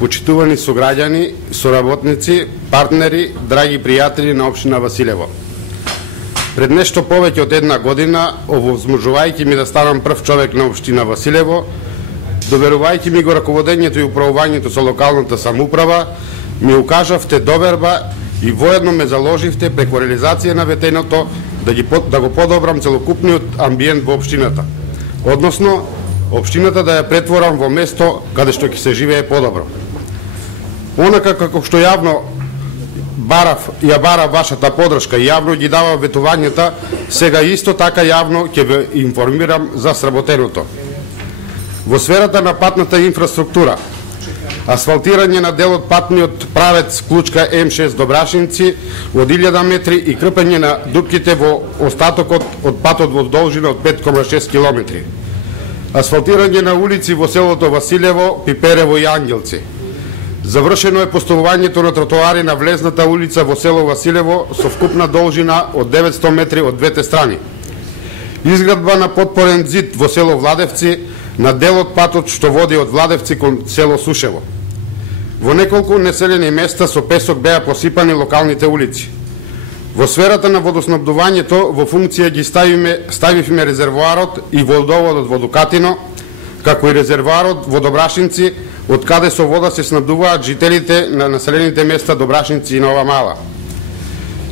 Почитувани сограѓани, соработници, партнери, драги пријатели на општина Василево. Пред нешто повеќе од една година, овозможувајќи ми да станам прв човек на општина Василево, доверувајќи ми го раководењето и управувањето со локалната самоуправа, ми укажавте доверба и воедно ме заложивте преку реализација на ветеното да го подобрам целокупниот амбиент во општината. Односно, општината да ја претворам во место каде што ќе се живее подобро. Онака како што јавно ја барав вашата подршка и јавно ги давав ветувањата, сега исто така јавно ќе ве информирам за сработеното. Во сферата на патната инфраструктура, асфалтирање на делот патниот правец Клучка М6 Добрашинци од 1000 метри и крпење на дупките во остатокот од патот во должина од 5,6 километри. Асфалтирање на улици во селото Василево, Пиперево и Ангелци. Завршено е поставувањето на тротоари на влезната улица во село Василево со вкупна должина од 900 метри од двете страни. Изградба на подпорен зид во село Владевци на делот патот што води од Владевци кон село Сушево. Во неколку населени места со песок беа посипани локалните улици. Во сферата на водоснабдувањето во функција ги ставивме резервоарот и водоводот во Дукатино, како и резервоарот во Добрашинци, од каде со вода се снабдуваат жителите на населените места Добрашинци и Нова Мала.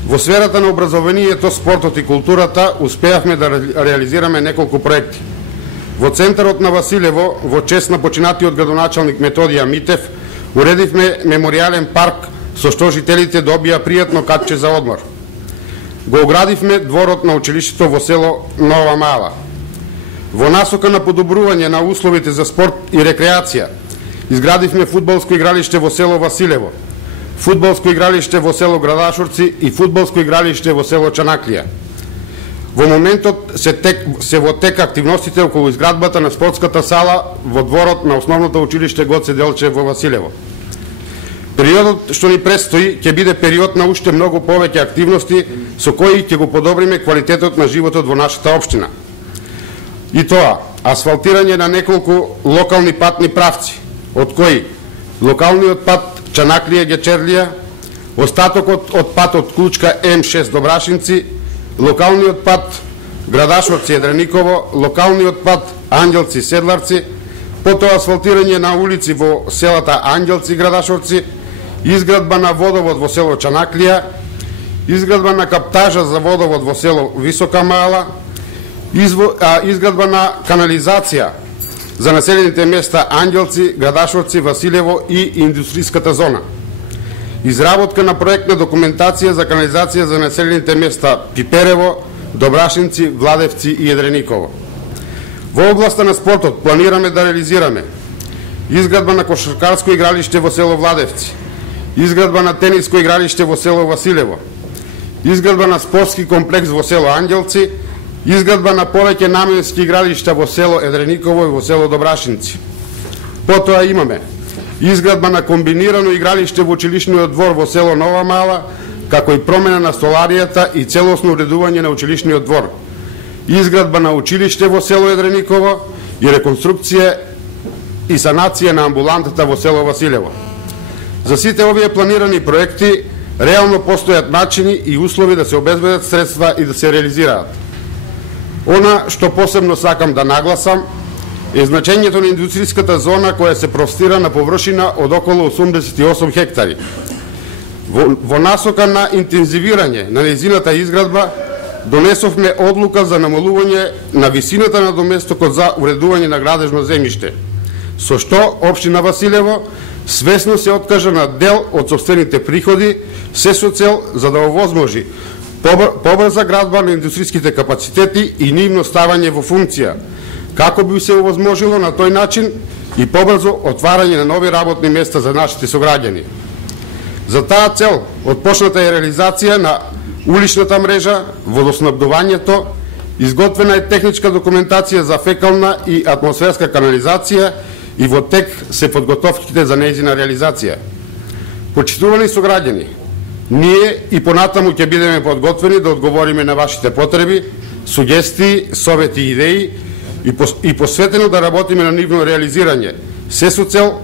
Во сферата на образованието, спортот и културата успеавме да реализираме неколку проекти. Во центарот на Василево, во чест на починатиот градоначалник Методија Митев, уредивме меморијален парк со што жителите добија пријатно катче за одмор. Го оградивме дворот на училиштето во село Нова Мала. Во насока на подобрување на условите за спорт и рекреација, изградивме фудбалско игралиште во село Василево, фудбалско игралиште во село Градашорци и фудбалско игралиште во село Чанаклија. Во моментот се во тек активностите околу изградбата на спортската сала во дворот на основното училиште Гоце Делчев во Василево. Периодот што ни предстои ќе биде период на уште многу повеќе активности со кои ќе го подобриме квалитетот на животот во нашата општина. И тоа, асфалтирање на неколку локални патни правци, од кои локалниот пат Чанаклија-Гечерлија, остатокот од патот Клучка М6 Добрашинци, локалниот пат Градашорци-Едрениково, локалниот пат Ангелци-Седларци, потоа асфалтирање на улици во селата Ангелци и Градашорци, изградба на водовод во село Чанаклија, изградба на каптажа за водовод во село Висока Мала, изградба на канализација за населените места Ангелци, Градашорци, Василево и индустријската зона. Изработка на проектна документација за канализација за населените места Пиперево, Добрашинци, Владевци и Едрениково. Во областа на спортот планираме да реализираме изградба на кошаркарско игралиште во село Владевци, изградба на тениско игралиште во село Василево, изградба на спортски комплекс во село Ангелци, изградба на повеќе наменски игралишта во село Едрениково и во село Добрашинци. Потоа имаме изградба на комбинирано игралиште во училишниот двор во село Нова Мала, како и промена на столаријата и целосно уредување на училишниот двор. Изградба на училиште во село Едрениково и реконструкција и санација на амбулантата во село Василево. За сите овие планирани проекти реално постојат начини и услови да се обезбедат средства и да се реализираат. Она што посебно сакам да нагласам е значењето на индустријската зона која се простира на површина од околу 88 хектари. Во насока на интензивирање на нејзината изградба, донесовме одлука за намалување на висината на доместокот за уредување на градежно земјиште, со што општина Василево свесно се откажа на дел од сопствените приходи, се со цел за да овозможи побрза градба на индустријските капацитети и нивно ставање во функција, како би се овозможило на тој начин и побрзо отварање на нови работни места за нашите сограѓани. За таа цел отпочната е реализација на уличната мрежа, водоснабдувањето, изготвена е техничка документација за фекална и атмосферска канализација и во тек се подготовките за нејзина реализација. Почитувани сограѓани, ние и понатаму ќе бидеме подготвени да одговориме на вашите потреби сугестии, совети и идеи и посветено да работиме на нивно реализирање, се со цел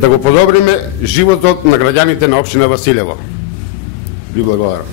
да го подобриме животот на граѓаните на општина Василево. Ви благодарам.